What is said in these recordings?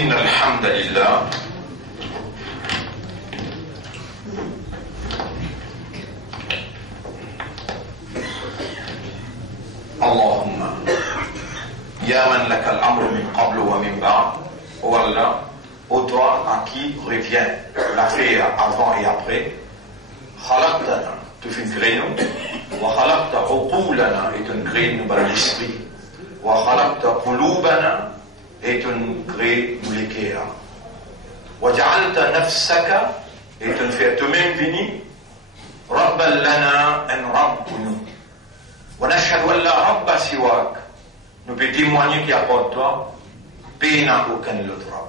إن الحمد لله اللهم يا من لك الأمر من قبل ومن بعد والله au toi à qui revient l'affaire avant et après خلقتنا تفكرنا وخلقت عقولنا et tu crées nous par l'esprit وخلقت قلوبنا et tu crées nous les cœurs وجعلت نفسك et tu fais toi-même venir ربا لنا ان رب nous ونشهد أن لا رب سواك nous peut témoigner qu'il n'y a pas de toi pays n'a aucun autre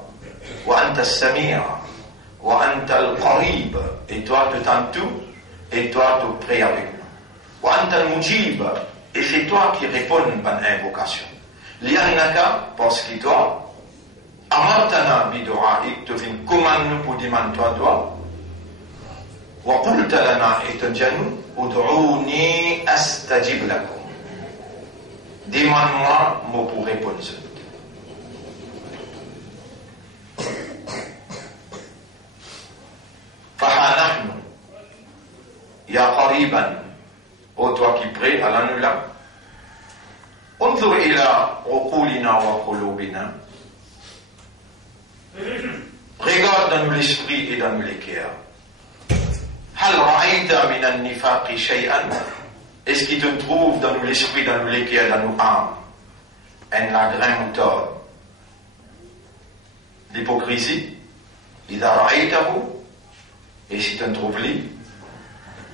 وأنت السميع وأنت القريب et toi tu entends tout et toi tu pries avec nous وأنت المجيب et c'est toi qui réponds à l'invocation لأنك parce que toi أمرتنا بدعائك tu viens commander nous pour demander toi doigt وقلت لنا et tu dis nous ادعوني أستجب لكم demande-moi moi pour répondre فها نحن يا قريبا ô toi qui prie à nous là انظر إلى عقولنا وقلوبنا regarde dans nous l'esprit et dans nous les cœurs هل رأيت من النفاق شيئا est-ce qu'il te trouve dans nous l'esprit dans nous les cœurs dans nous âmes un lagrin ou tort l'hypocrisie إذا رأيته et si tu ne trouves lui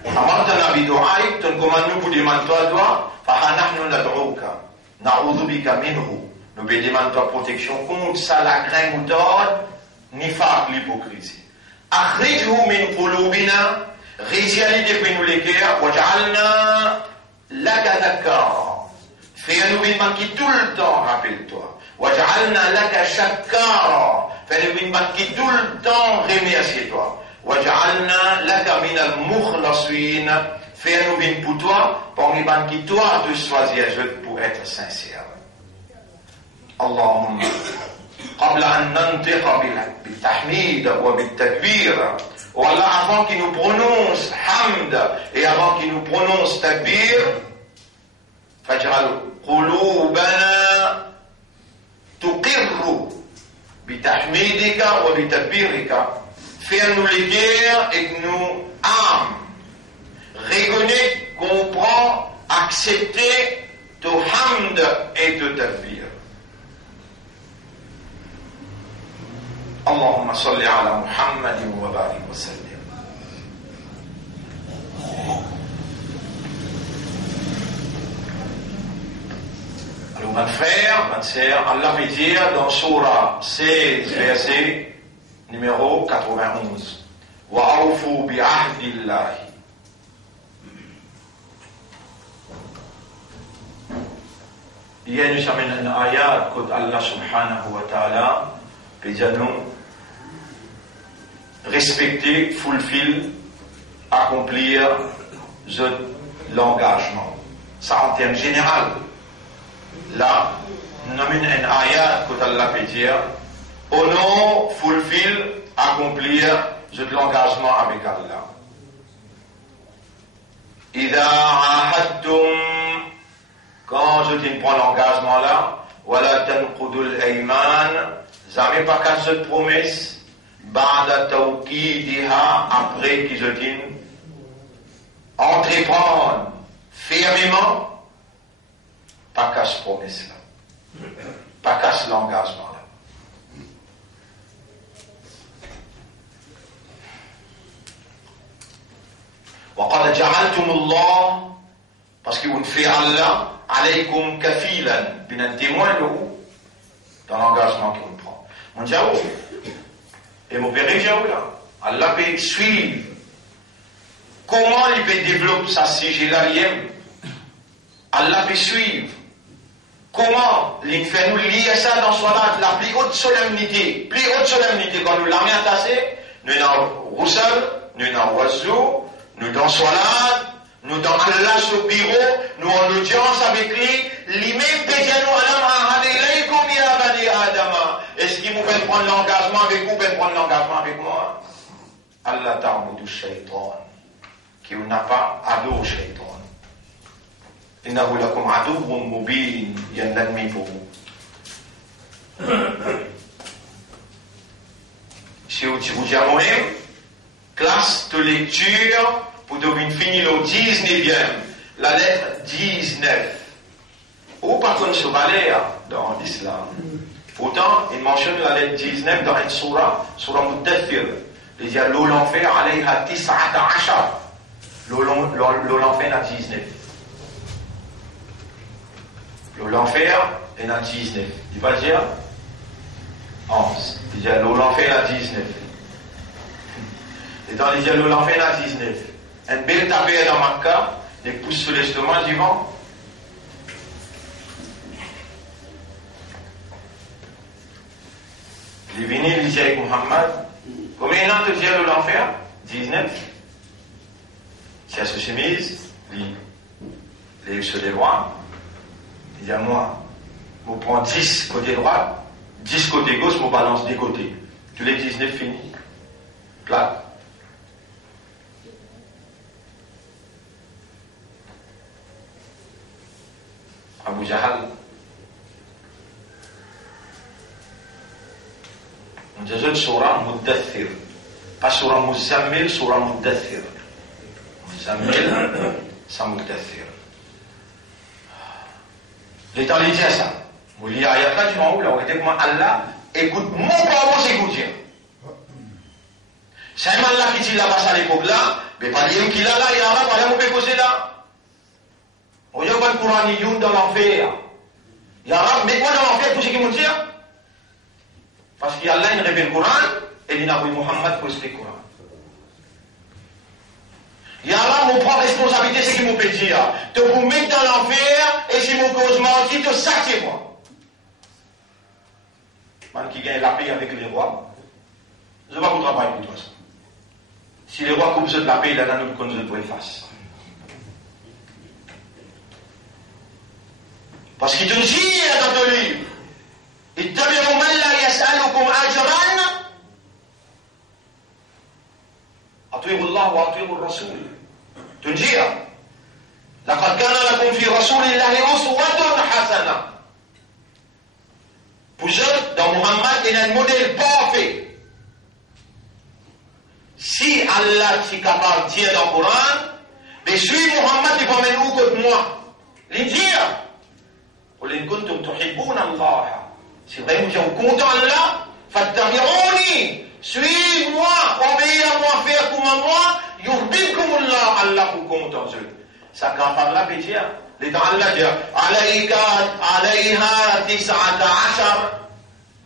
أمرتنا بدعائك tu commandes nous pour demander toi فها نحن ندعوك نعوذ بك منه nous demandons toi protection contre ça la graine ou d'or nifaq l'hypocrisie أخرجه من قلوبنا رجالي depuis nous les cœurs وجعلنا لك ذكارا fais-nous vivre qui tout le temps rappelle-toi وجعلنا لك شكارا fais-nous vivre qui tout le temps remercie-toi وجعلنا لك من المخلصين fais-nous vivre pour toi parmi qui toi tu choisis pour être sincère اللهم قبل أن ننطق بالتحميد وبالتكبير والله avant qu'il nous prononce hamd et avant qu'il nous prononce takbir فاجعل قلوبنا تقر بتحميدك وبتكبيرك fais-nous les cœurs et que nous âmes reconnaître, comprendre, accepter ton hamd et ton takbir. اللهم صل على محمد وبارك وسلم. Alors, mes frères, mes sœurs, Allah veut dire dans Surah 16, verset numéro 91. وَأَوْفُوا بِعَهْدِ اللَّهِ. Hier, nous avons une ayat que Allah subhanahu wa ta'ala peut dire nous respecter, fulfill, accomplir l'engagement. Ça en termes général. Là, nous avons une ayat que Allah peut dire honor, fulfill, accomplir l'engagement avec Allah. إذا عاهدتم quand je te prends l'engagement là, ولا تنقضوا الأيمان, jamais pas qu'à cette promesse, بعد توكيدها, après qu'ils te disent entreprendre fermement, pas qu'à cette promesse là, pas qu'à cet engagement là. وقد جعلتم الله parce que vous ne faites Allah alaykum kafilan bin un témoin dans l'engagement qu'on prend. Mon diao et mon père là Allah peut suivre comment il peut développer sa sujet là Allah peut suivre comment il fait nous lier ça dans son âge la plus haute solennité quand nous l'avons attaché nous dans Roussel nous dans Oiseau nous dans Solat, nous dans Allah au bureau, nous en audience avec lui, lui-même peut dire nous alam ahad ilaykum ya bani adama Est-ce qu'il vous fait prendre l'engagement avec vous, fait prendre l'engagement avec moi? Allah ta'budu shaytan. Qui n'a pas ado shaytan. Innahu lakum aduwwun mubin. Il y a un ennemi pour vous. Si vous dites à moi-même, classe de lecture pour devenir fini le 19e, la lettre 19. Ou par contre, ce balai dans l'islam. Pourtant, il mentionne la lettre 19 dans une surah Muddathir. Il dit l'enfer alayha tis'ata ashar. L'enfer a 19. L'enfer est à 19. Il va dire 11. Il dit l'enfer a 19. Et dans les dialogues, l'enfer a 19. Un bel tapé dans Makkah, les pouces sur l'estomac du vent. Il est venu, il dit avec Muhammad, combien il y a de dialogue de l'enfer? 19. C'est à ce chemise, les sur les rois. Il dit à moi, je prends 10 côté droit, 10 côté gauche, je balance des côtés. Tous les 19 finis. Plat. Abu Jahal. On dit surah Muddathir. Pas surah Muzammil, surah Muddathir. Muzammil, c'est Muddathir. L'État lui dit ça. Vous lisez ayat là, tu m'en où là, vous dites moi Allah, écoute mon parole, c'est écouter. C'est un Allah qui dit là-bas à l'époque là, mais pas dire qu'il a là, il a là, pas dire mon péché là. On y a pas le Coran Youn dans l'enfer. Il y a mais quoi dans l'enfer, tout ce qui me dit? Parce qu'il y a Allah, il révèle le Coran, et il n'a pas Muhammad pour expliquer le Coran. Il y a là, mon prend responsabilité, c'est qu'il me peut dire. De vous mettre dans l'enfer, et si mon cause menti, de saquer moi. Man qui gagne la paix avec les rois, je ne vais pas vous travailler pour toi ça. Si les rois coupent de la paix, il y en a nous qu'on nous doit face. Parce qu'il te dit dans ton livre, ittabi'u man la yas'alukum ajran, ati'u Allah wa ati'u ar-rasul. Tu dis, laqad kana lakum fi rasulillahi uswatun hasana. Pour eux, dans Muhammad, il y a un modèle parfait. Si Allah est capable de dire dans le Coran, mais suis Muhammad, il va mener où que moi. Il dit, قل إن كنتم تحبون الله. Si vraiment vous êtes content d'Allah, fattabi'uni, suivez-moi, obéissez-moi, faites comme moi, yuhbibkum Allah, Allah vous content d'eux. Ça quand Allah peut dire, les temps Allah dit, alayha tis'ata ashar.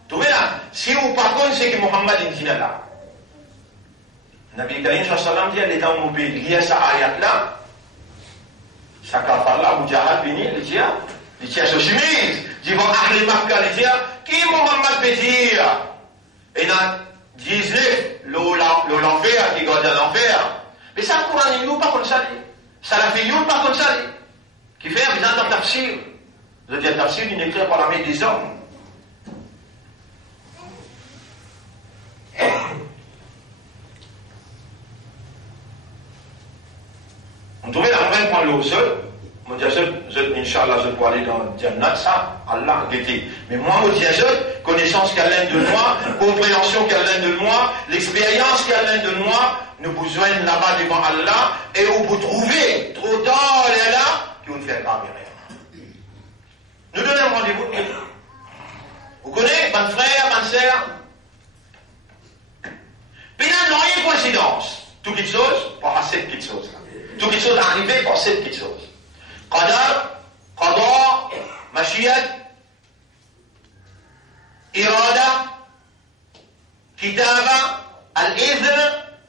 Tu vois là, si vous par contre c'est que Muhammad dit là. Nabi Karim sallallahu alayhi wa sallam dit, les temps où vous liez ça ayat là, ça quand Allah, Abu Jahal vini, il dit, il tient ce chemise, il va Ahli Makkah, il dit, qui Muhammad peut dire? Et dans 19, l'enfer, qui garde l'enfer. Mais ça, le Coran, il n'est pas comme ça. Ça la fait, il n'est pas comme ça. Qui fait, vous entendez tafsir. Je dis, tafsir, il est écrit par la main des hommes. On trouvait la même point l'eau seul. Je dis, Inch'Allah, je peux aller dans le Jannat, ça, Allah guetté. Mais moi, je dis, connaissance qu'Allah de moi, compréhension qu'Allah de moi, l'expérience qu'Allah de moi, nous vous joignent là-bas devant Allah, et où vous trouvez, trop tard, elle est là, qui vous fait grave rien. Nous donnons un rendez-vous. Vous connaissez, mon frère, ma sœur? Puis là, non, il y a une coïncidence. Toutes les choses, par cette petite chose. Toutes les choses arrivées par cette petite chose. Qadar, Qada, Mashiach, Irada, Kitaba, Al-Idhn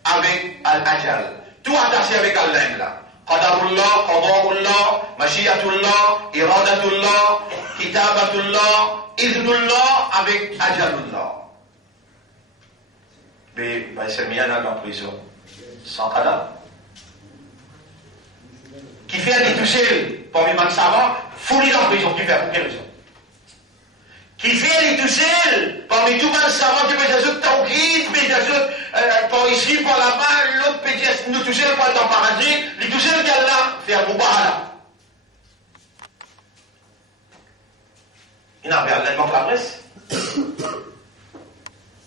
avec Al-Ajal. Tout attaché avec Allah là. Qadarullah, Qada'ullah, Mashiatullah, Iradatullah, Kitabatullah, Idhnullah avec Ajalullah. Mais c'est bien dans la prison. Sans Qadar. Qui fait des toucher parmi les savants, fourni en prison. Qui fait pour quelle raison? qui fait les tout seuls, parmi tout le savant qui peut dire que Tawhid, peut dire que par ici, par là-bas, l'autre peut dire nous tout seuls, par dans le paradis, les tout seuls qu'Allah fait à Moubahala. Il n'a pas Allah manque la presse.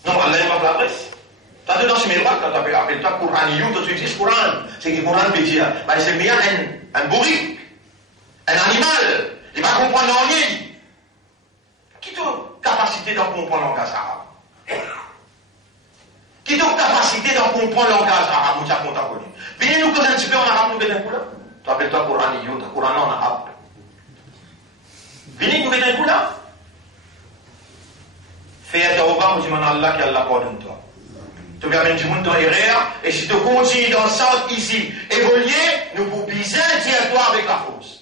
Non, Allah manque la presse. T'as dit dans ce miroir, quand tu appelles toi Coran, tout de suite, Coran. C'est que Coran peut dire, c'est bien un bourrique, un animal. Il va comprendre rien. Qui a capacité d'en comprendre le langage arabe? Qui a capacité d'en comprendre le langage arabe? Nous avons connu. Venez nous connaître un petit peu en arabe, nous connaissons là. Tu appelles toi Coran, tu as Coran en arabe. Venez nous connaître là. Fais un tawbah, nous disons Allah qui Allah pardonne toi. Tu vas mettre du monde dans l'erreur, et si tu continues dans le sens ici, évoluer, nous pouvons bien dire toi avec la force.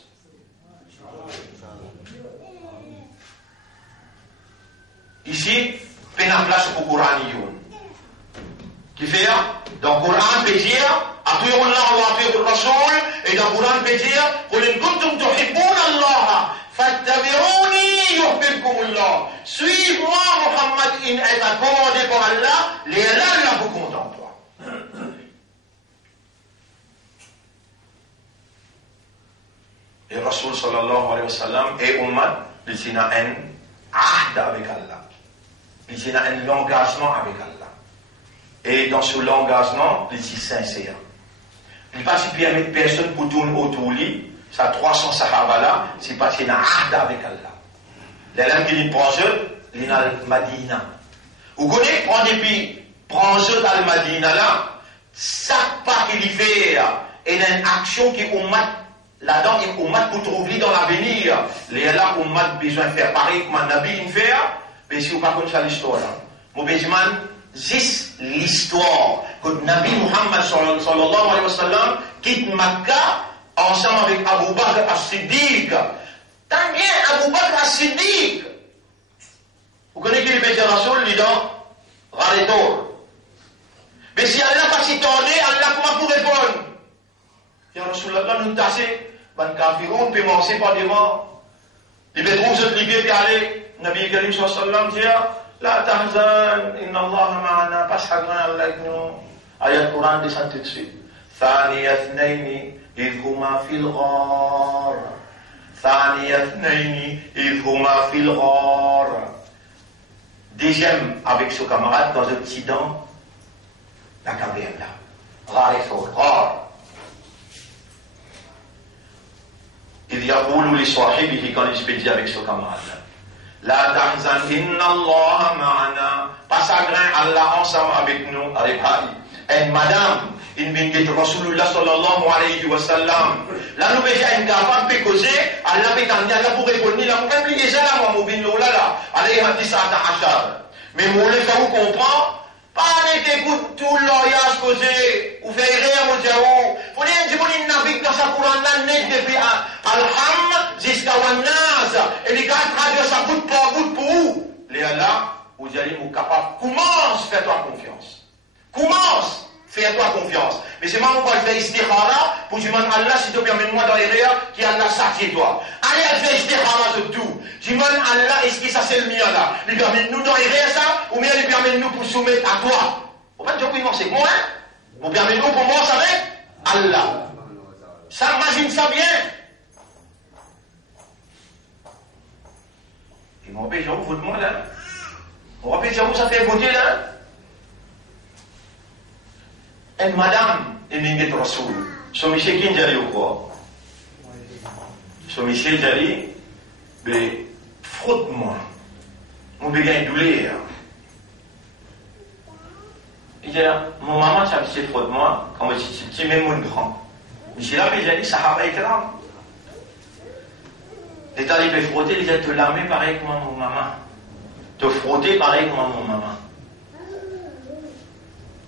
Ici, il y a une place pour le Coran. Qui fait, dans le Coran, peut dire, أطيعوا الله وأطيعوا الرسول, et dans le Coran, peut dire, قل إن كنتم تحبون الله فاتبعوني يحببكم الله. Suis-moi, Muhammad, in est commandé par Allah, les Allah là vous content toi. Et Rasul sallallahu alayhi wa sallam et Ummah, il y a un ahd avec Allah. Il y a un engagement avec Allah. Et dans ce engagement, il est sincère. Il ne va pas permettre personne pour tourner autour de lui. Ça 300 sahaba là, c'est parce qu'il y a un ahd avec Allah. Les langues qui prend jeu, il y a le Madina. Vous connaissez, prendre des pays, prend jeu dans le Madina là, ça pas qu'il y fait, il y a une action qui est là-dedans, il y a pour trouver dans l'avenir. Les là, on a besoin de faire pareil comme un Nabi il fait. Mais si vous ne connaissez pas l'histoire, mon besoin, juste l'histoire que Nabi Muhammad sallallahu alayhi wa sallam quitte Makkah ensemble avec Abu Bakr as-Siddiq. Tant bien Abu Bakr as-Siddiq. Vous connaissez qui est le Rasoul, il dit dans Raletor. Mais si Allah pas s'y tourner, Allah comment pour répondre? Ya Rasulallah, nous tasser, ban kafiroun, peut commencer par devant. Il va trouver cette liberté aller. Nabi Karim sallallahu alayhi wa sallam dit, la tahzan, inna Allah ma'ana, pas chagrin Allah avec nous. Ayat Quran descend tout de suite. ثاني اثنين إذ هما في الغار. ثاني اثنين إذ هما في الغار. Deuxième avec son camarade dans un petit dent, la caverne là. Rare et fort, rare. Il y a boulou les sahibi quand il se dit avec son camarade là. La tahzan inna Allah ma'ana. Pas chagrin, Allah ensemble avec nous. Et madame, il vient de Rasulullah sallallahu alayhi wa sallam. Là, nous avons une capable de causer, Allah peut t'amener, Allah pour répondre, là, vous pouvez déjà là, moi, vous là, là, allez, hadith à mais vous voulez que vous compreniez, pas d'écoute tout l'oriage causé, ou faire rien, mon Dieu, vous voulez dire, vous navigue dans sa courant l'année depuis Al-Ham jusqu'à Wannas, et les gars traduisent ça bout pour bout pour vous. Les Allah, vous allez vous capable, commence, fais-toi confiance. Commence, fais-toi confiance. Mais c'est moi qui vais faire istikhara pour dire Allah, si tu permets moi dans les rêves, qui Allah sache toi. Allez, elle fait istikhara sur tout. Je demande Allah, est-ce que ça c'est le mien là? Il permet nous dans les rêves ça, ou bien il permet nous pour soumettre à toi. Vous pouvez dire oui, c'est moi, hein? Vous permet nous pour commencer avec Allah. Ça, imagine ça bien. Et mon père, j'avoue, vous demandez là. Mon père, j'avoue, ça fait voter là. Et madame, il vient de Rasoul. Son monsieur qui est ou quoi? Son monsieur dit, mais frotte-moi. Mon bébé est douleur. Il dit, mon maman, ça me dit, frotte-moi, quand je suis petit, même mon grand. Mais c'est là que j'ai dit, ça va être là. Et t'as dit, mais frotter, il dit, te lamer pareil comme mon maman. Te frotter pareil comme mon maman.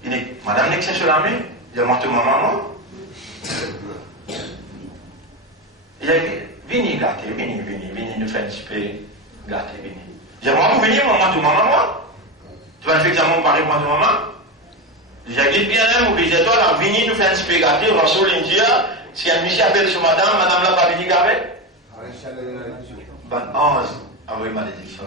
Il dit, madame n'est que c'est sur la main. Il a monté ma maman. Il a dit, venez gâter, venez nous faire un petit peu gâter, venez. Il a dit, maman, venez, maman, tu maman, moi. Tu vas faire examen pareil comme ma maman. Il a dit, bien, mon baiser, toi, là, venez nous faire un petit peu gâter. Rasoul India, si un monsieur appelle sur madame n'a pas venu gâter. Ben, 11, avec malédiction.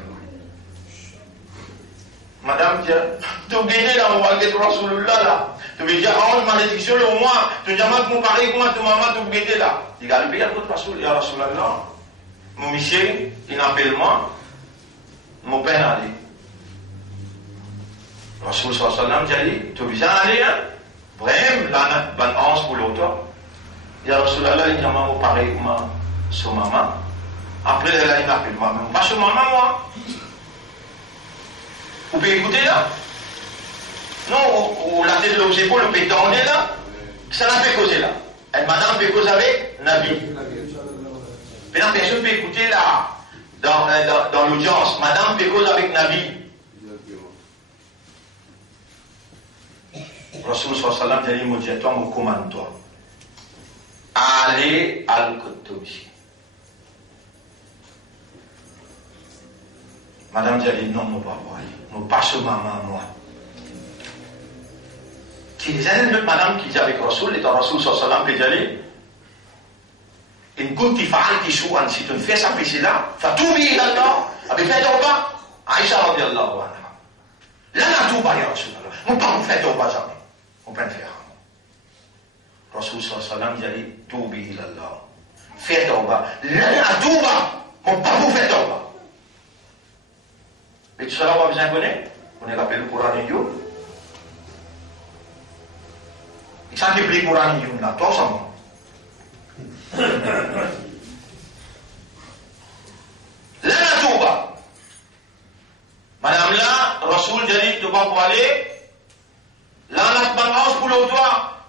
Madame, tu as gagné là, on va le dire Rasulullah là. Tu veux dire, oh, malédiction, au moins, tu as jamais comparé comment tu maman, tu as gagné là. Il a levé à l'autre Rasul, ya Rasulallah. Mon monsieur, il appelle moi, mon père allait. Rasul sallam dit, tu veux bien aller, hein? Vraiment, là, bonne anse pour l'autre. Ya Rasulallah, il a maman pareil comme son maman. Après, il appelle moi, mais pas son maman, moi. Vous pouvez écouter là? Non, ou la tête de vos épaules, vous pouvez tendre là? Ça n'a pas causé là. Et madame peut causer avec Nabi. Maintenant, personne peut écouter là, dans l'audience. Madame peut causer avec Nabi. Rasul sallallahu alayhi wa sallam dit, toi, mon commande, toi. Allez à l'Kotobi. Madame dit, non, mon papa, mon pas sur maman, moi. Qui les a une madame qui dit avec Rasul, et Rasul sallallahu alayhi wa sallam, in kunti fa'alti shu'an, si tu ne fais ça péché-là, fatoubi ila Allah, avec fait tauba, Aïcha radiyallahu anha. Là, n'a tout pas, ya Rasulallah. Mon pas vous fait tauba jamais. On peut le faire. Rasul sallallahu alayhi wa sallam dit, toubi ila Allah. Fais tauba. Là, n'a tout pas. Mon pas vous fait tauba. Et tout cela, on va besoin connaître. On est rappelé le Coran de Dieu. Et ça qui prie le Coran de Dieu, là, toi, ça va. Là, la touba. Madame là, Rasoul dit, tu vas pour aller. Là, on a pas pour l'autre.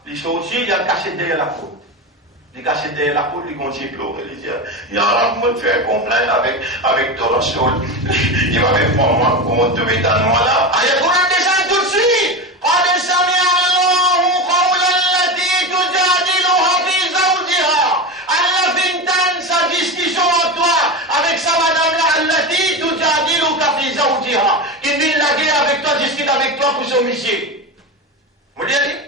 Les choses aussi, il y a caché derrière la faute. Il caché derrière la faute, il continue à pleurer. Il dit, il y a un homme qui fait complaint avec ton Rasoul. Il va me prendre moi, comment tu mets dans moi là. Allez, pour un dessin tout de suite. قد سمع الله قول التي تجادلها في زوجها. Allah fintan sa discussion en toi avec sa madame là, التي تجادلك في زوجها. Qui vient la guerre avec toi, discute avec toi pour son monsieur. Vous l'avez dit?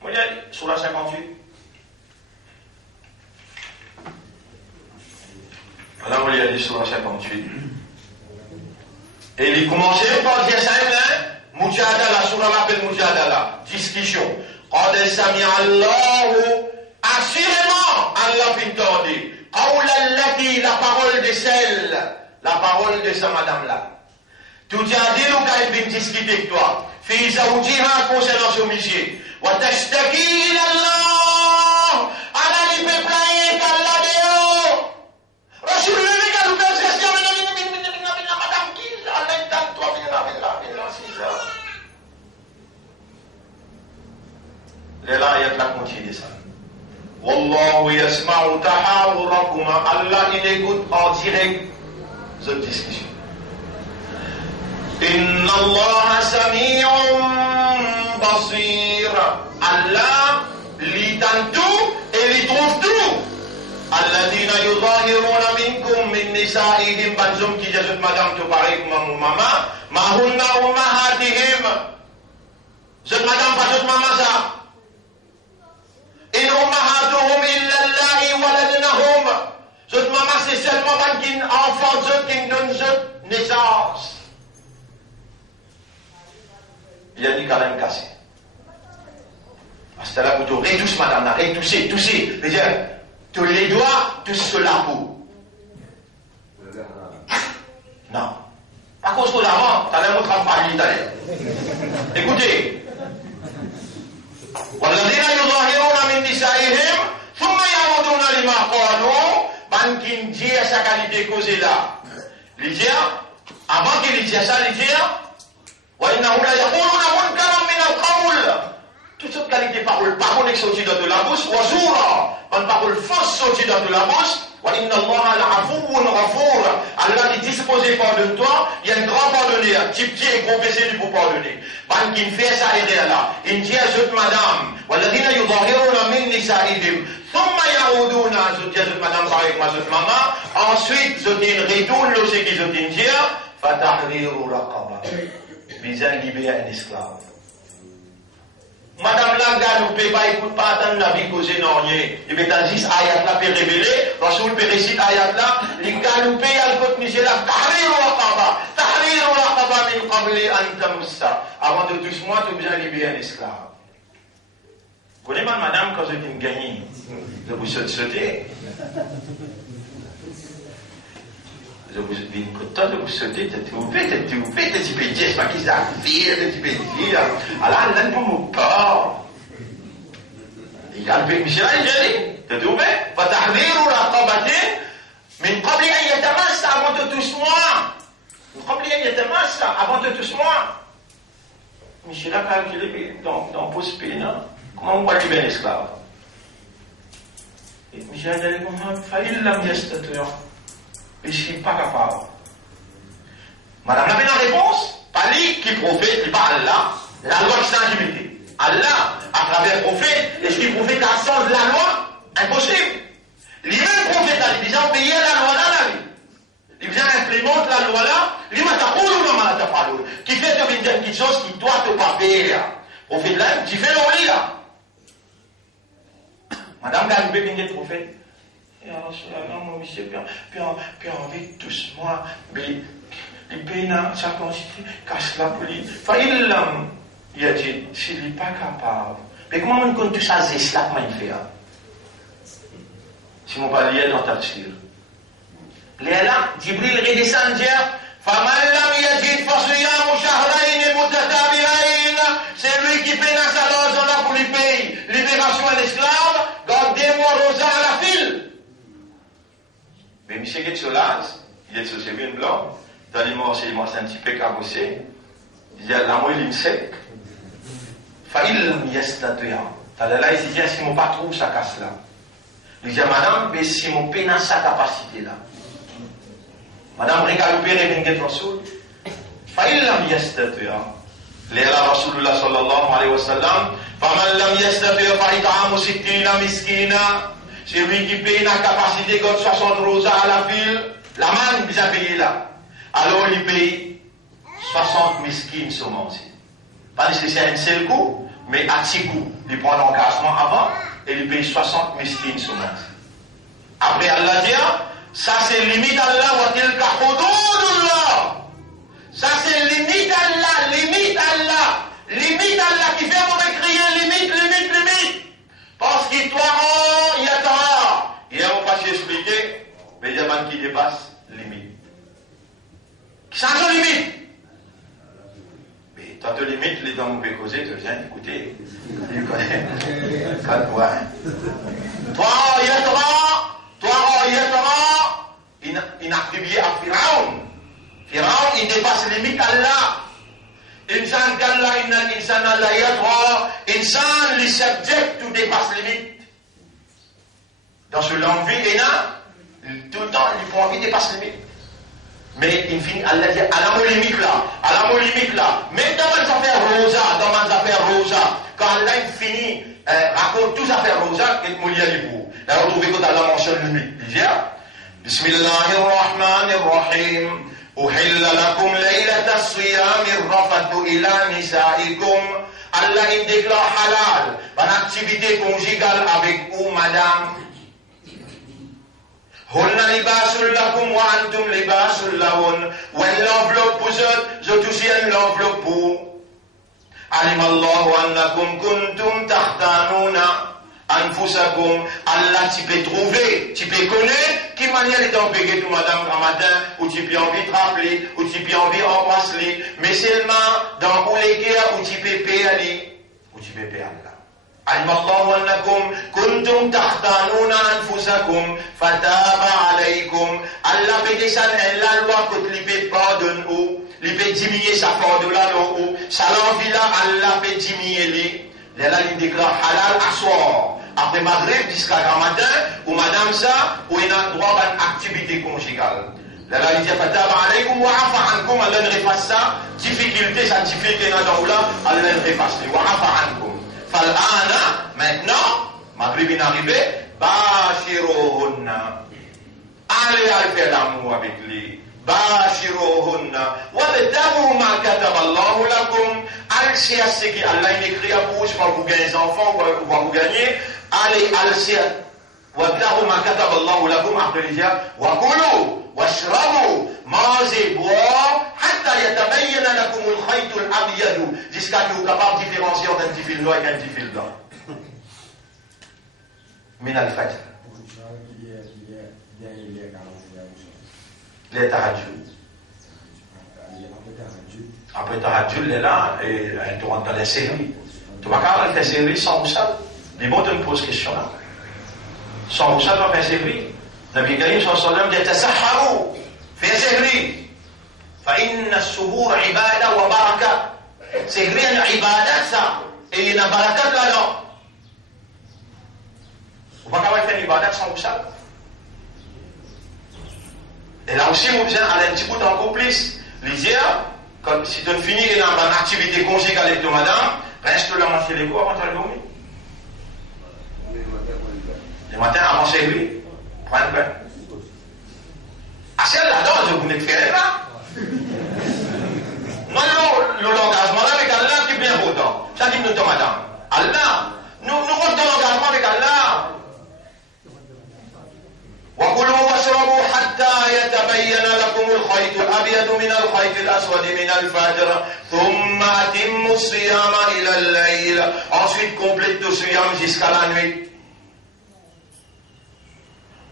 Vous l'avez dit? Sur la 58. Alors, vous l'avez dit sur la 58. Et il commençait par dire ça, hein? Mujadala, sur la l'appelle Mujadala, discussion. Qad sami'a Allahu, assurément, Allah fintordi. Qawla allati, la parole de celle, la parole de sa madame là. Tujadilu quand elle vient discuter avec toi. Fi zawjiha concernant son monsieur. Wa tashtaki ila Allah. Allah lui peut plaindre qu'Allah déo. Rasul le gars nous fait gestion madame qui Allah entend toi l'ayat la continue ça. Wallahu yasma'u tahawurakuma. Allah il écoute en direct cette discussion. Inna Allah sami'un basir. Allah lit tout et il trouve tout. Alladhina yudahiruna minkum min nisa'ihim. Banzum qui dit madame tu pareil comme mon maman. Ma hunna ummahatihim. Cette madame pas cette maman ça. In ummahatuhum illa allahi waladnahum. Cette maman c'est seulement qui enfant qui donne cette naissance. Il a dit quand même cassé. Parce que là, vous tournez tous, madame, là, toussez. C'est-à-dire, tous les doigts, tous sur la peau. Non. À cause de l'avant, t'as l'air de travailler l'Italie. Écoutez. والذين يظاهرون من نسائهم ثم يعودون لما قالوا bankin dia sa qualité causée là. Lydia, avant qu'il dise ça, Lydia, وإنهم ليقولون منكرا من القول. Toute cette qualité parole qui sortit de la bouche, وزورا, une parole fausse sortie de la bouche, وإن الله لعفو غفور. Allah qui disposé pardonne toi, il y a un grand pardonné, un petit et gros baiser du pour pardonner. Bankin fait ça et là, il dit à cette madame, والذين يظاهرون من نسائهم ثم يعودون à cette madame avec ma cette maman, ensuite je dis retourne le ce qui je dis فتحرير رقبة. Bizarre libérer un esclave. Madame Langa nous peut pas écouter pas attendre la vie causée non rien. Il peut juste ayat là peut révéler, Rasoul peut réciter ayat là, les gars nous paye al côté Niger là, tahrir raqaba min qabli an tamussa. Avant de tous moi, tu as besoin de libérer un esclave. Vous connaissez madame, quand vous êtes gagnée, je vous sauter. Je vous dis, quand vous sautez, tu peux dire, c'est pas qu'ils arrivent, tu peux dire, alors, là, pas mon corps. Il y a le Michel, il dit, tu es ouvert, va t'arriver ou la combattre, mais une problème, il y a ta masse avant de tous moi. Une problème, il y a ta masse avant de tous moi. Michel a calculé dans Post-P, comment on va libérer un esclave. Et Michel a dit, comment failli la mieste, je ne suis pas capable. Madame avait la réponse. Pas lui qui prophète, il pas Allah. La loi qui s'est limitée. Allah, à travers le prophète, est-ce qu'il prophète à sens de la loi? Impossible. Les mêmes prophètes, ils ont payé la loi là, la vie. Ils viennent implémenter la loi là, ils m'ont dit, qui fait de quelque chose qui doit te pas payer là. Prophète là, tu fais l'oubli là. Madame Galibé, bien des prophètes. Et alors, mon monsieur, puis envie tous moi, mais les peines, ça constitue, casse la police. Enfin, il a dit, s'il n'est pas capable, mais comment on compte tout ça, c'est cela comment il fait? Si on pas lire dans ta tire. Là, Jibril redescend dire, c'est lui qui paye dans sa loge pour lui payer. Libération à l'esclave, gardez-moi rosa à la file. Mais monsieur qui est sur l'âge, il est sur ses vignes blancs, dans les morts, c'est un petit peu cabossé, il y a la moelle sec. Faïl yestatuya. Là, il dit, si mon pas trouve sa casse là. Il dit, madame, mais si mon paie dans sa capacité là. Madame, récalupé, révingé Rasoul. Faïl yestatuya. Léla Rasulullah sallallahu alayhi wa sallam. Faman lam yestatuya fa'ita'amu sittina miskina. C'est lui qui paye la capacité de 60 rosas à la ville. La manne, il a payé là. Alors, il paye 60 miskines seulement aussi. Pas nécessairement un seul coup, mais à 6 coups. Il prend l'engagement avant et il paye 60 miskines seulement aussi. Après, Allah dit, ça c'est limite Allah, wa tilka hududullah. Ça c'est limite Allah, limite Allah. Limite Allah qui fait pour crier limite, limite, limite. Parce qu'il doit il y a tant. Il y a pas expliqué, mais il y a un qui dépasse limite. Qui s'en sont limite. Mais tant de limite, les dents m'ont causé, tu viens écouter. Tu connais. Calme-toi. Toi, il y a tant. Il a publié à Firaun. Firaun, il dépasse limite Allah. Insan kalla innal insana la yadra. Insan li subject to dépasse limite. Dans ce l'envie, et là, tout le temps, il faut envie dépasse limite. Mais, il finit, Allah dit, à la limite là. Même dans les affaires rosa, quand Allah finit, raconte tous les affaires rosa, et il y a les bouts. Là, vous trouvez que Allah mentionne limite. Il dit, Bismillahirrahmanirrahim. أحل لكم ليلة الصيام الرفث إلى نسائكم. Allah il déclare halal, une activité conjugale avec vous, madame. Hunna libasul lakum wa antum libasul lahun. When l'enveloppe pour eux, je aussi l'enveloppe pour. Alim Allahu annakum kuntum tahtanuna anfusakum. Allah, tu peux trouver, tu peux connaître qui manière est empêché tout madame un matin, ou tu peux envie de rappeler, ou tu peux envie d'embrasser, mais seulement dans tous les guerres où tu peux payer, où tu peux payer Allah. علم الله أنكم كنتم تختانون أنفسكم فتاب عليكم. Allah peut descendre la loi que tu peux pardonner ou, il peut diminuer sa pardon là ou, sa l'envie là, Allah peut diminuer lui. Là, il déclare halal à soir. Après Maghreb jusqu'à grand matin, ou madame ça, ou il a droit à une activité conjugale. Là, il dit fataba alaykum wa afa ankum. Allah ne refasse ça. Difficulté, ça difficulté dans là, Allah ne refasse pas. Wa afa ankum. Fal'ana, maintenant, Maghrib est arrivé, bashiruhunna. Allez faire l'amour avec lui. Bashiruhunna. Wabtagu ma kataba Allahu lakum. Allez ce qui Allah écrit à vous, je vais vous gagner des enfants, ou va vous gagner. Allez, وَابْتَغُوا مَا كَتَبَ اللَّهُ لَكُمْ après il dit وَكُلُوا وَاشْرَبُوا mangez, boire حَتَّى يَتَبَيَّنَ لَكُمُ الْخَيْطُ الْأَبْيَضُ jusqu'à ce que vous capable de différencier entre un petit fil noir et un petit fil blanc. من الفجر les tahajjud. Après tahajjud, il est là et tu rentres dans les séries. Tu vas quand même faire série sans roussal. Les bons te me posent question là. Sans roussal, tu vas faire série. Nabi Karim sallallahu alayhi wa sallam dit tasahharu, fais série. فإن السحور عبادة وبركة. Série est une ibadat ça. Et il y a une barakat là-dedans. On va quand même faire une ibadat sans roussal. Et là aussi, vous besoin d'aller un petit bout en complice. L'idée, si tu finis dans une activité conjugale avec ton madame, reste là manger les coups avant de dormir. Le matin, avant de se lever, prends un bain. Ah, c'est là-dedans, je vous n'êtes fait là. Non, l'engagement là avec Allah qui est bien autant. Ça dit, nous, ton madame. Allah, nous comptons l'engagement avec Allah. وكلوا واشربوا حتى يتبين لكم الخيط الأبيض من الخيط الأسود من الفجر ثم أتموا الصيام إلى الليل. Ensuite complète le siyam jusqu'à la nuit.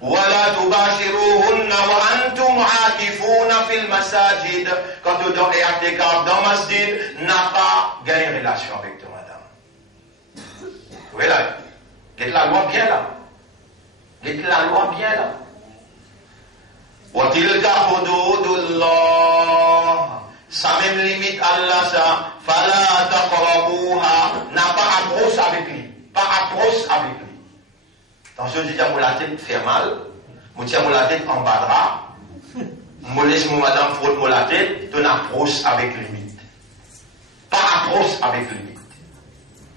ولا تباشروهن وأنتم عاكفون في المساجد. Quand tu dois être dans le masjid, n'a pas gagné relation avec ta madame. Vous voyez là, get la loi bien là. Get la loi bien là. وَتِلْكَ حُدُودُ اللَّهِ. Ça même limite Allah ça. فَلَا تَقْرَبُوهَا. N'a pas approche avec lui. Pas approche avec lui. Attention, je dis à la tête fait mal. Je tiens la tête en bas de drap. Je laisse mon madame frotte la tête. Tu n'approches avec limite. Pas approche avec limite.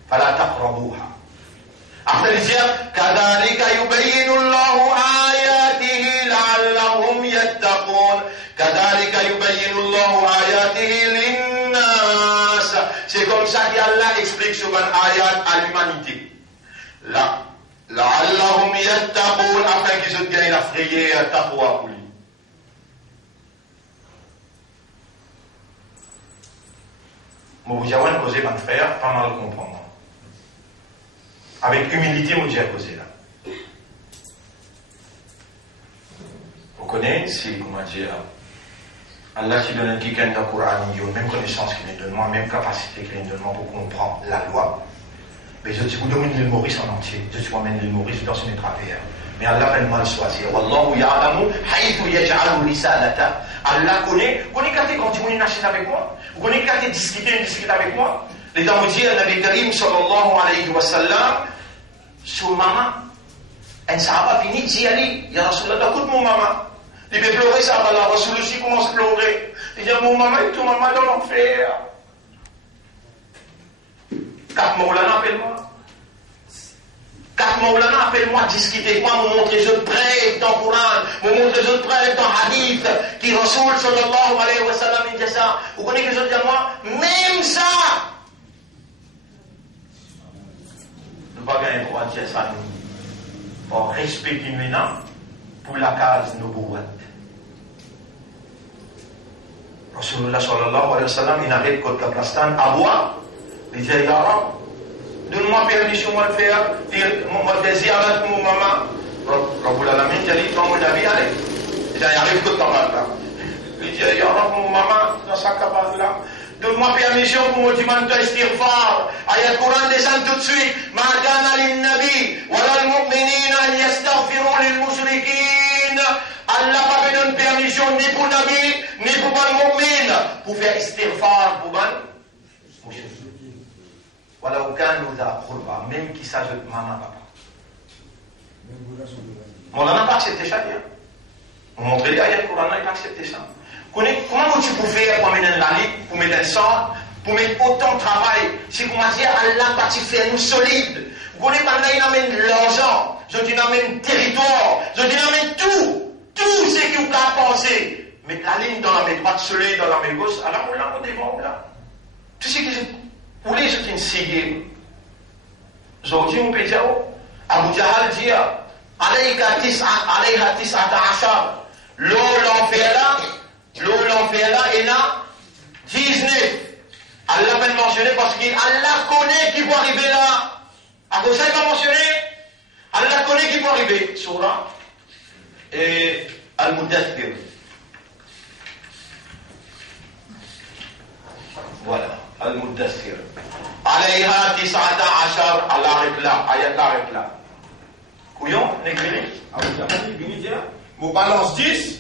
فَلَا تَقْرَبُوهَا. Après il dit كذلك يبين الله آياته لعلهم يتقون. كذلك يبين الله آياته للناس. C'est comme ça qu'Allah explique sur un ayat à l'humanité. Là, لعلهم يتقون afin qu'ils se gagnent la frayeur taqwa pour lui. Moi vous dire une cause mon frère, pas mal comprendre. Avec humilité, mon Dieu a causé là. Vous connaissez, comment dire, Allah qui donne un quelqu'un dans le Coran, il y a même connaissance qu'il nous donne, moi, même capacité qu'il nous donne pour comprendre la loi. Mais je dis, vous donnez l'île Maurice en entier. Je dis, moi-même l'île Maurice dans son travers. Mais Allah fait mal choisir. Wallahu ya'lamu haythu yaj'alu risalata. Allah connaît quand tu continues à nager avec moi. Vous connaissez quand tu discutes avec moi. Les gens me disent, Nabi Karim sallallahu alayhi wa sallam, sur maman, un sahaba finit d'y aller. Il y a Rasulallah, écoute mon maman. Il peut pleurer, ça va là. Rasul aussi commence à pleurer. Il dit, mon maman et ton maman dans l'enfer. 4 Maulana, appelle-moi. 4 Maulana, appelle-moi, discutez avec moi, me montrer je prêt dans le Coran, me montrer je prêt dans le hadith, qui Rasul sallallahu alayhi wa sallam, il dit ça. Vous connaissez que je dis à moi, même ça. Nous ne pouvons pas gagner droit de dire ça, nous. Pour respecter maintenant, pour la case de nos bourrettes. Rasulullah sallallahu alayhi wa sallam, il n'arrête qu'au Kaplastan à boire. Il dit, Ya Rab, donne-moi permission, moi de faire ziyarat pour mon maman. Rabbul Alamin, il dit, toi, mon ami, allez. Il dit, il arrive qu'au Kaplastan. Il dit, Ya Rab, mon maman, dans sa cabane là. Donne-moi permission pour me demander istighfar. Ayat Coran descend tout de suite. Ma kana lin nabi wa lil mu'minina an yastaghfiru lil mushrikin. Allah pas donne permission ni pour nabi ni pour ban mu'min pour faire istighfar pour ban mushrikin. Wala kanu dha qurba, même qui s'ajoute maman papa. On n'a pas accepté ça bien. On montre les ayat Coran, il n'a pas accepté ça. Comment tu peux faire pour mettre la ligne, pour mettre le sang, pour mettre autant de travail? Si vous m'avez dit, Allah va faire nous solides. Vous connaissez pas, il amène l'argent, je dis, il amène territoire, je dis, il amène tout ce que vous avez pensé. Mettre la ligne dans la main droite, soleil dans la main gauche, alors on l'a, on dévore là. Tout ce que je voulais, je dis, une signe. Aujourd'hui, on peut dire, Abu Jahal dit, عليها 19. L'eau l'enfer là, il a 19. Allah va le mentionner parce qu'Allah connaît qui peut arriver là. À cause de ça, il va mentionner. Allah connaît qui peut arriver. Surah et Al-Mudaththir. Voilà, Al-Mudaththir. عليها 19. Allah arrête là. Ayat arrête là. Couillon, n'écrivez. Ah oui, j'ai dit, bien. Mon balance 10.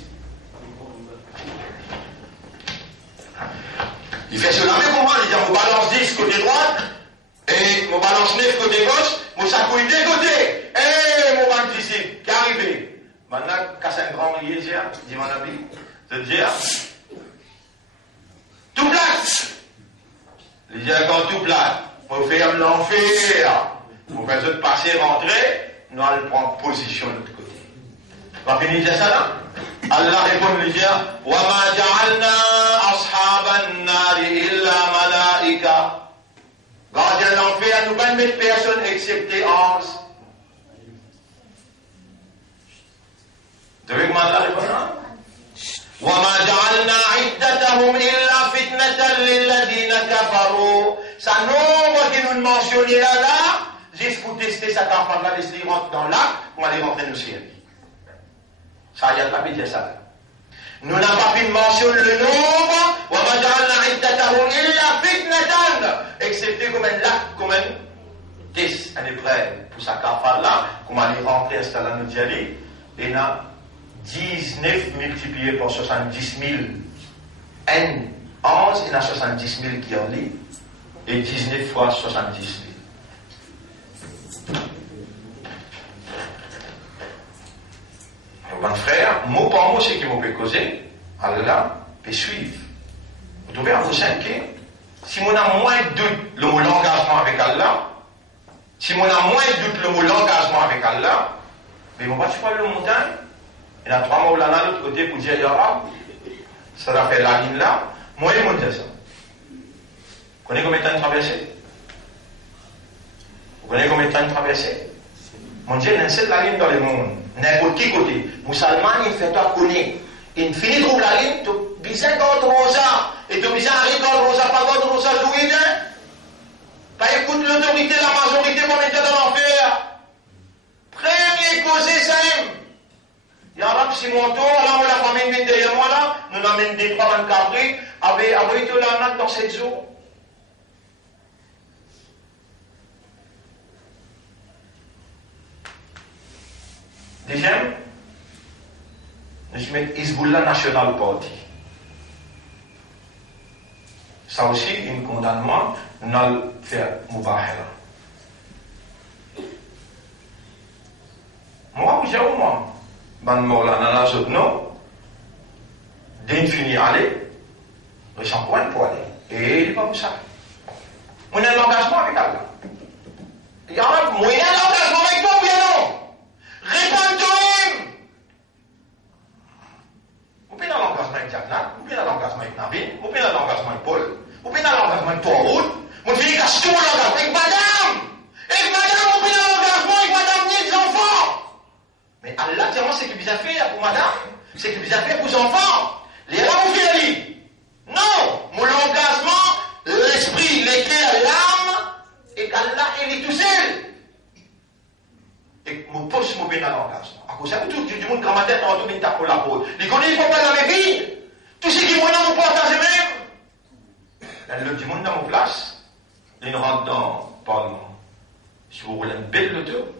Il fait cela, mais comment il dit mon balance 10 côté droite et mon balance 9 côté gauche, mon sacouille des côtés. Et mon banque ici, qui est arrivé. Maintenant, quand c'est un grand riez, dit mon ami, je dis, tout plat. Il dit, quand tout plat, pour faire l'enfer, pour faire autres passer, rentrer, nous allons prendre position de l'autre côté. On va finir ça là. Allah répond lui dire وَمَا جَعَلْنَا أَصْحَابَ النَّارِ إِلَّا مَلَائِكَةً. Gardien d'enfer, nous ne mettons personne excepté anges. Devez comment Allah répond? وَمَا جَعَلْنَا عِدَّتَهُمْ إِلَّا فِتْنَةً لِلَّذِينَ كَفَرُوا. Ça nombre qui nous mentionne là, juste pour tester cette enfant-là, laisser rentrer dans l'arc, on va les rentrer dans le ciel. Ça y a pas dit ça. Nous n'avons pas pu mentionner le nombre, excepté comme un lac, comme un test, un épreuve pour sa cafale là, comme aller rentrer à la Nudjali, et n'a 19 multiplié par 70 000, un 11, il y a 70 000 qui en lit, et 19 fois 70 000. Mon frère, mot par mot, c'est qui m'ont fait causer, Allah peut suivre. Vous devez vous sentir, si on a moins de doute le mot l'engagement avec Allah, si on a moins de doute le mot l'engagement avec Allah, mais on va pas le montagne, il y a 3 mots là, de l'autre côté pour dire Yara, ça va faire la ligne là, moi je monte ça. Vous connaissez combien de temps de traverser? Vous connaissez combien de temps de traverser? Mon Dieu, il y a une seule ligne dans le monde. N'importe qui côté. Musulman, il fait toi connaître. Il finit de la ligne, tu bisais contre Rosa. Et tu bisais arriver contre Rosa, pas contre Rosa, d'où il vient? Pas écoute l'autorité, la majorité, pour mettre dans l'enfer. Premier causé, ça aime. Il y a un si mon tour, là, on la famille vient derrière moi, là, nous l'amène des 3 cabris, avec tout la dans cette zone. Deuxième, nous mettons Hezbollah National Party. Ça aussi, un condamnement, nous allons faire Mubahela. Moi, j'ai au moins, ban Mola Nana Zotno, d'infini aller, ils sont point pour aller. Et il n'est pas comme ça. On a un engagement avec Allah. Il y a un moyen d'engagement avec toi ou bien non? Réponds-toi! Vous pouvez dans l'engagement avec Jacques, vous pouvez dans l'engagement avec Nabil, vous pouvez dans l'engagement avec Paul, vous pouvez dans l'engagement avec Tooroud, vous pouvez cacher tout l'engagement avec madame! Et madame, vous pouvez dans l'engagement avec madame ni les enfants! Mais Allah, tiens-moi, c'est que vous avez fait pour madame, c'est que vous avez fait pour les enfants. Les là, vous faites lui. Non! Mon engagement, l'esprit, les cœurs, l'âme, et qu'Allah, il est tout seul. Et mon poste m'a bien dans l'engagement. À cause de ça, tout le monde, quand ma tête, on va tout bien taper la peau. Les connaît, il ne faut pas dans mes vies. Tout ce qui est dans mon portage même. Le monde dans mon place, il rentre dans le Parlement. Si vous voulez une belle loto,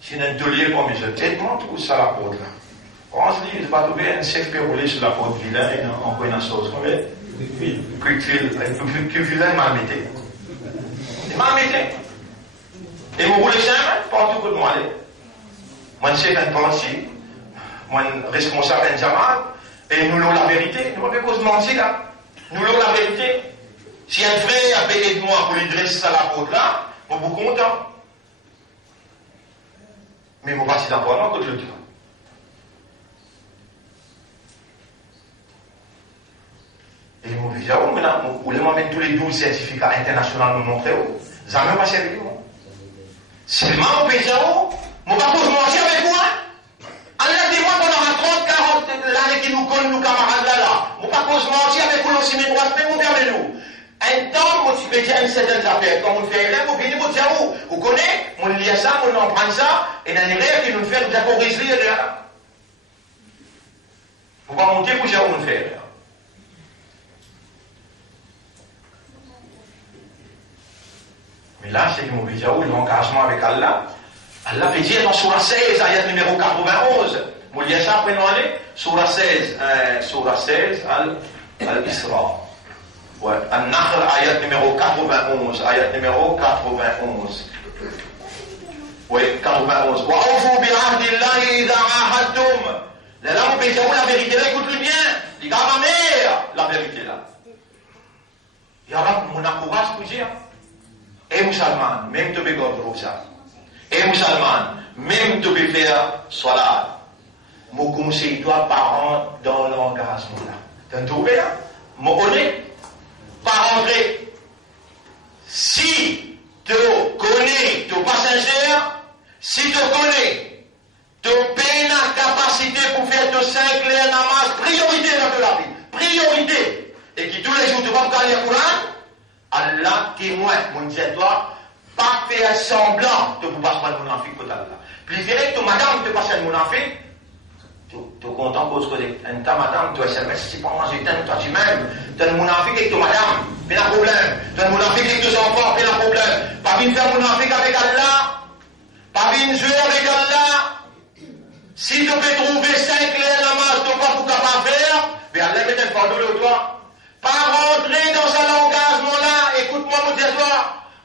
si vous avez un taulier pour mes jeux, aide-moi tout ça la porte là. Quand on se dit, il va trouver un chef qui roulé sur la porte vilain, et on peut une chose. Quick vilain m'a mis. Il m'a mis. Et vous voulez ça, partout pour moi aller. Moi, je sais qu'un parti, moi, responsable d'un jamal, et nous l'avons la vérité. Nous n'avons pas cause de mentir là. Nous l'avons la vérité. Si un frère a payé de moi pour lui dresser ça la côte là, je suis beaucoup content. Mais je ne suis pas si d'accord contre le Dieu. Et je me dis, vous voulez m'amener tous les 12 certificats internationaux nous montrer où? Ça ne m'a pas servi. Seulement, au pays on va pas mentir avec moi. Allah dit moi pendant 30, 40 l'année qui nous connaît, nous camarades là. On va pas mentir avec vous, aussi mes droits, mais vous fermez nous. Un temps, moi, tu peux dire une certaine affaire. Quand on fait rien, vous venez, vous dire où? Vous connaissez, on lit ça, on en prend ça, et dans les rêves qui nous fait, nous avons résilié là. Vous pas monter, vous dire où on fait là. Mais là, c'est que mon vidéo, l'engagement avec Allah. Allah fait dire dans Surah 16, ayat numéro 91. Vous lisez ça après nous aller? Surah 16, Al-Isra. Ouais, Al-Nahl, ayat numéro 91. Ayat numéro 91. Oui, 91. Wa awfu bi ahdillahi idha ahadtum. Là, on peut dire la vérité là, écoute-le bien. Il y a ma mère, la vérité là. Ya Rab, mon encourage pour dire. Et musulman, même tu peux faire ça. Et musulman, même tu peux faire salat. Mon conseil, toi, parent, dans l'engagement là. T'as trouvé là? Mon honnête, pas rentrer. Si tu connais, tu pas sincère, si tu connais, tu peine la capacité pour faire tes 5 clés namaz, priorité dans la vie. Priorité. Et qui tous les jours tu vas faire le Coran. Allah témoin, mon Dieu, toi, pas faire semblant de pouvoir passer mon enfant pour Allah. Préférez que madame te passe mon enfant, tu es content pour ce que un temps, madame, tu SMS, si pas manger, toi tu m'aimes, tu as mon enfant avec toi, madame, pas de problème, tu as mon enfant avec tes enfants, pas de problème, pas venir faire mon enfant avec Allah, pas venir jouer avec Allah. Si tu peux trouver 5 clés namaz, tu n'as pas pour capable faire, mais Allah met un fardeau de toi. Pas rentrer dans un engagement là, écoute-moi mon Dieu,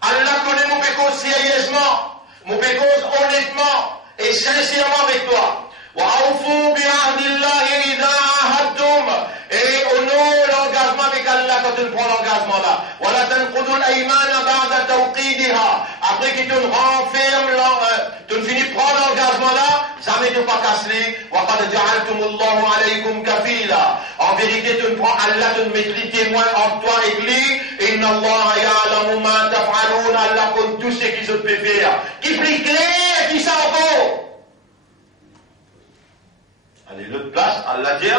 Allah connaît mon pécose sérieusement, mon pécose honnêtement et sincèrement avec toi. وَأَوْفُوا بِعَهْدِ اللَّهِ إِذَا عَاهَدتُّمْ. Et honore l'engagement avec Allah quand tu prends l'engagement là. وَلَا تَنْقُضُوا الْأَيْمَانَ بَعْدَ تَوْقِيدِهَا. Après que tu renfermes, tu finis de prendre l'engagement là, jamais tu ne pas casser. وَقَدْ جَعَلْتُمُ اللَّهُ عَلَيْكُمْ كَفِيلًا. En vérité, tu ne prends Allah, tu ne mets les témoins entre toi et lui. إِنَّ اللَّهَ يَعْلَمُ مَا تَفْعَلُونَ. Allah compte tout ce qu'ils ont pu faire. Qui plus clair, qui s'en vaut. Allez, l'autre place, Allah dit,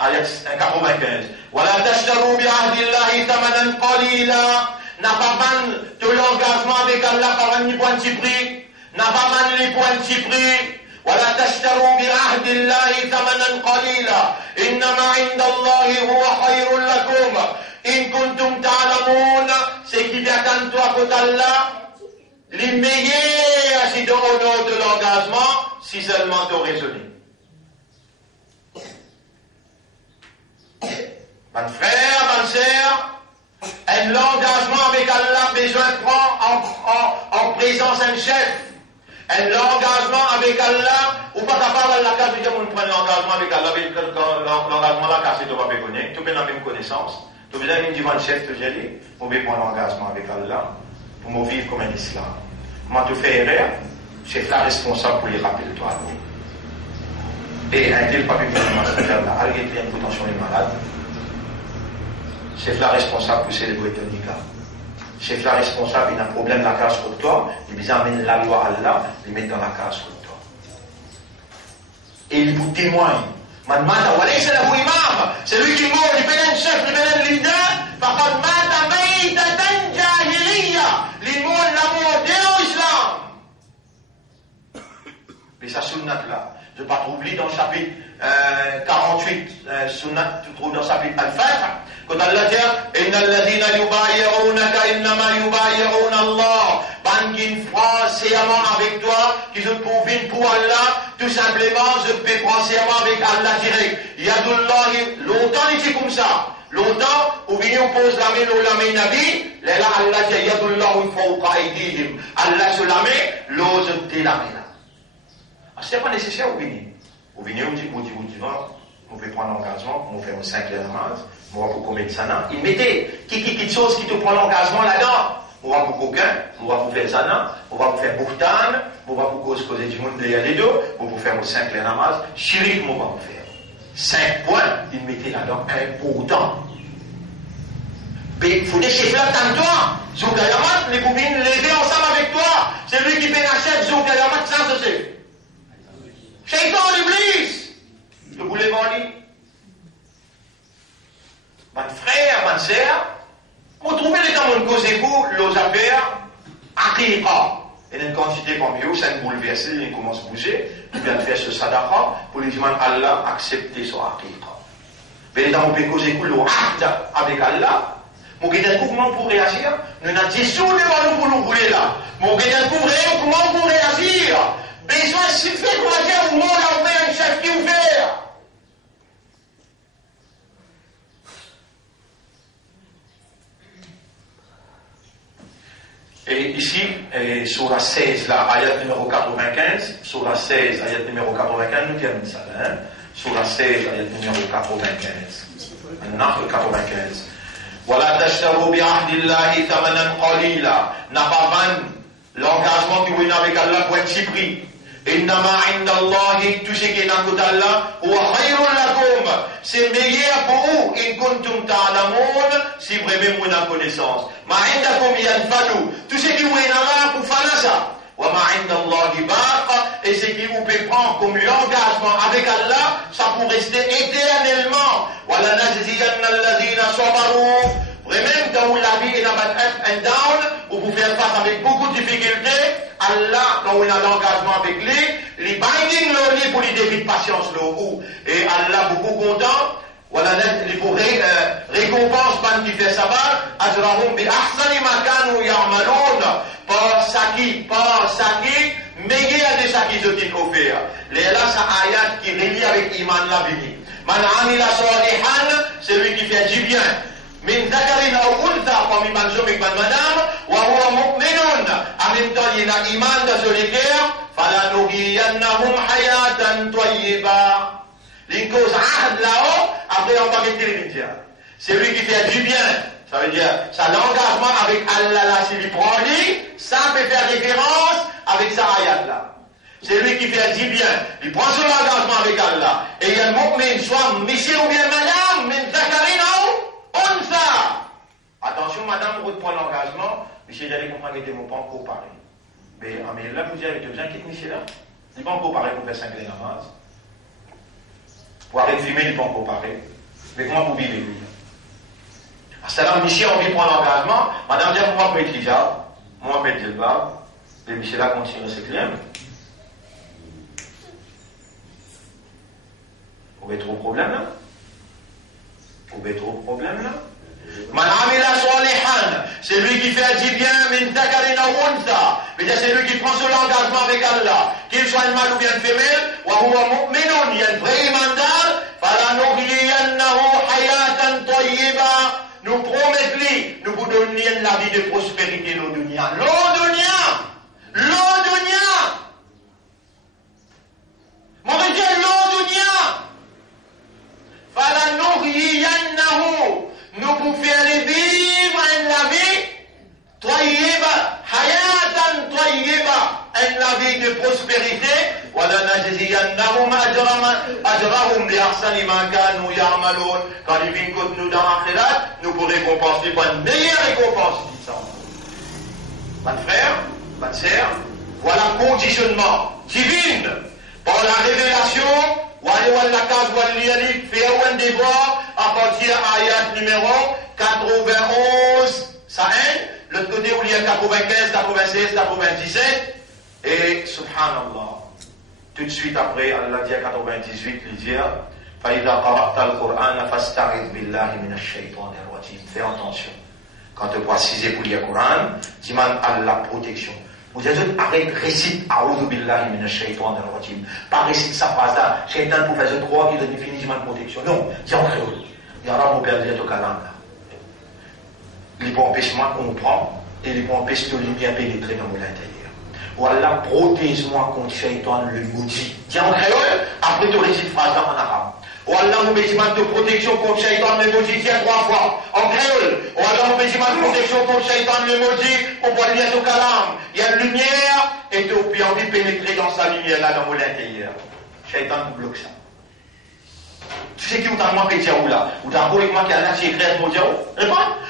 ayat 95. Wala tashtaru bi ahdillahi thamanan qalila. N'a pas ban de l'engagement avec Allah par un point de prix. N'a pas ban les points de prix. Wala tashtaru bi ahdillahi thamanan qalila. Innama indallahi huwa khayrun lakum. In kuntum ta'lamun. C'est qui t'attend toi pour Allah. Les meilleurs, c'est au nom de l'engagement, si seulement tu raisonné. Mon frère, ma sœur, un engagement avec Allah, besoin de prendre en présence un chef. Un engagement avec Allah, ou pas capable à la case de dire on prend l'engagement avec Allah, l'engagement là, car c'est de pas connaître, tu peux la même connaissance. Tu veux dire devant le chef, tu dis, on veut prendre l'engagement avec Allah, pour me vivre comme un islam. Moi, tu fais erreur, c'est la responsable pour les rappeler toi. Et un tel pas pu faire là, arrêtez une potentiel malade. C'est la responsable pour célébrer ton nikah. C'est la responsable, il a un problème dans la case pour toi, il amène la loi à Allah, il met dans la case pour toi. Et il vous témoigne. C'est lui qui mort, il fait un chef, il fait un leader, فقد مات ميتة جاهلية. Il mort la mort de l'islam. Mais ça sunnat là. Je ne vais pas trouver dans le chapitre 48, sunnat, tu trouves dans le chapitre Al-Fatiha. Quand Allah dit, Inna alladhina yubayi'unaka innama yubayi'una Allah. Ban qui fera serment avec toi, qui se trouve pour Allah, tout simplement, je peux prendre serment avec Allah direct. Yadullahi, longtemps il dit comme ça. Longtemps, où vient on pose la main au lamé nabi, là Allah dit, Yadullahi fawqa aydihim. Allah se la main, l'ose de la main. Ce n'est pas nécessaire au venir. Au venir, on dit, on peut prendre l'engagement, on fait un 5 namaz, on va pour commettre ça. Il mettait quelque chose qui te prend l'engagement là-dedans. On va pour coquin, on va pour faire ça, on va pour faire bourtan, on va pour cause du monde derrière les deux, on va pour faire un 5 namaz, chirik, on va pour faire. 5 points, il mettait là-dedans important. Il faut des chefs là, tant toi. Zoukayamant, les boubines, l'aider ensemble avec toi. C'est lui qui fait la chef, Zouk, et la mat, ça, c'est. Shaitan, l'Iblis. Vous voulez voir lui? Mon frère, ma sœur, vous trouvez les temps où cause pour les affaires, aqiqa. Et une quantité comme eux, ça nous bouleverse, il commence à bouger, il vient de faire ce sadaqa, pour lui demander à Allah accepter son aqiqa. Mais les temps où on peut causer pour l'acte avec Allah, mon gars comment pour réagir, nous n'avons dit sous devant nous pour nous rouler là. Mon gars comment pour réagir, besoin s'il fait croiser au monde, on met un chef qui est ouvert. Et ici, sur la 16, là, ayat numéro 95, sur la 16, ayat numéro 95, nous terminons ça, hein? Sur la 16, ayat numéro 95. Nahl 95. Wala tashtaru bi ahdillahi thamanan qalila. N'a pas vendu l'engagement qui est avec Allah pour un petit prix. Innama inda Allahi, tout ce qui est dans le côté d'Allah, huwa khayrun lakum. C'est meilleur pour vous, in kuntum ta'lamun, si vraiment vous avez connaissance. Ma indakum yanfadu. Tout ce qui est dans Allah pour faire ça. Wa ma inda Allahi baq. Et ce qui vous peut prendre comme l'engagement avec Allah, ça pour rester éternellement. Wa la najziyanna alladhina sabaru. Vraiment, quand la vie est dans un up and down, où vous faites face avec beaucoup de difficultés, Allah, quand on a l'engagement avec lui, les binding le pour les défis de patience le et Allah beaucoup content, voilà, il faut récompense ban qui fait sabbat, ajrahum bi ahsani ma kanu ya'malun, par saki, meilleur de ça qu'ils ont offert. Là, ça ayat qui relie avec iman la vie. Man amila salihan, c'est lui qui fait du bien. من ذكر أو أنثى فمن منزومك من مدام وهو مؤمن أمن طينا إيمان دسوليكير فلنحيينهم حياة طيبة l'incause ahd là-haut après on va mettre les c'est lui qui fait du bien ça veut dire ça l'engagement avec Allah là s'il y prend lui ça peut faire référence avec sa ayat là c'est lui qui fait du bien il prend son engagement avec Allah et il y a le mu'min soit monsieur ou bien madame min ذكر أو ça. Attention, madame, vous prenez l'engagement, monsieur, j'allais comprendre que mon pas encore paré. Mais là, vous avez besoin de monsieur là. Il n'est pas encore paré pour faire 5 namaz. Pour arrêter de fumer, il n'est pas encore paré. Mais comment vous vivez, lui? Alors, monsieur, on vient prendre l'engagement. Madame, dit, moi, je peux être hijab, moi, je peux être djellab. Et monsieur là continue ses clients. Vous avez trop de problèmes là? Vous avez trop de problèmes là? Man amila salihan, c'est lui qui fait du bien, min dhakarin aw untha. C'est lui qui prend son engagement avec Allah, qu'il soit un mâle ou bien une femelle, wa huwa mu'minun, il y a un vrai mandat, falanuhyiyannahu hayatan tayyiba. Nous promettons, nous vous donnons la vie de prospérité, l'eau dunya. Mon Dieu, l'eau dunya. Falanuhyiyannahu. Nous pouvons faire vivre la vie tayyiba, hayatan tayyiba, la vie de prospérité. Wala najziyannahum ajrahum li ahsani ma kanu ya'malun. Quand ils viennent contre nous dans l'akhirat, nous pourrons récompenser par une meilleure récompense. Mon frère, ma sœur, voilà le conditionnement divin par la révélation. À partir de ayat numéro 91, ça aide. L'autre côté où il y a 95, 96, 97. Et subhanallah, tout de suite après, Allah dit à 98, il dit فَإِذَا قَرَأْتَ الْقُرْآنَ فَاسْتَعِذْ بِاللَّهِ مِنَ الشَّيْطَانِ الرَّجِيمِ. Fais attention. Quand tu précises pour le Coran, demande Allah protection. Vous avez dit, arrête, récite, A'udhu billahi minash shaitanir rajim. Pas récite sa phrase là, shaitan pour faire ce droit qui est définitivement de protection. Non, dis en créole. Il y aura mon père dit au calme là. Il peut empêcher moi qu'on prend, et il peut empêcher que la lumière pénétrer dans mon intérieur. Voilà, protège-moi contre shaitan le maudit. Dis en créole, après tu récites phrase là en arabe. Allah nous bénisse de protection contre Shaitan le maudit, tiens 3 fois. En créole. Allah nous bénisse de protection contre Shaitan le maudit, on voit bien au calame. Il y a une lumière, et tu as envie de pénétrer dans sa lumière là, dans mon intérieur. Shaitan nous bloque ça. Tu sais qui vous a manqué de ou là? Ou d'accord avec moi qui a là, c'est écrit mon Dieu?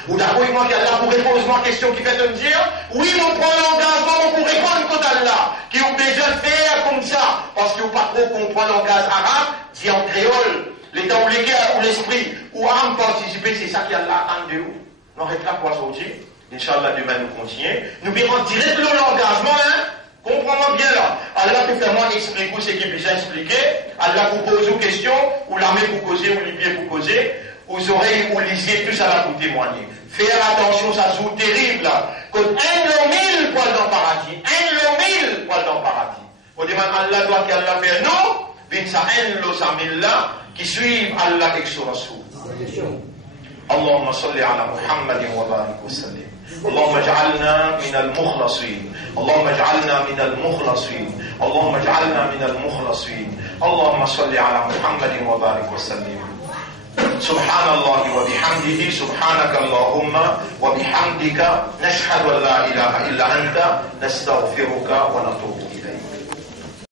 Ou d'accord avec moi qui a là pour répondre à une question qui fait de me dire, oui, mon prend l'engagement pour répondre quand Allah, qui ont besoin de faire comme ça, parce que vous pas trop comprendre le langage arabe, dit en créole, l'état ou les gars, ou l'esprit, ou âme participer, c'est ça qui a là, en de où? On arrête là pour sortir. Inch'Allah, demain nous continuons. Nous verrons direct l'engagement, hein? Comprends-moi bien là. Allah peut faire moi expliquer ce qui est déjà expliqué. Allah vous pose une question, ou l'armée vous causer, ou les pieds vous causer, aux oreilles ou lisiez, tout ça va vous témoigner. Faire attention, ça joue terrible là. Quand 1 000 poils dans le paradis, 1 000 poils dans le paradis. On demande Allah doit qu'Allah fait nous, bin sa 1 000 là, qui suivent Allah et son Rasoul. اللهم صل على محمد وبارك وسلم اللهم اجعلنا من المخلصين اللهم اجعلنا من المخلصين اللهم اجعلنا من المخلصين اللهم صل على محمد وبارك وسلم سبحان الله وبحمده سبحانك اللهم وبحمدك نشهد أن لا إله إلا أنت نستغفرك ونتوب إليك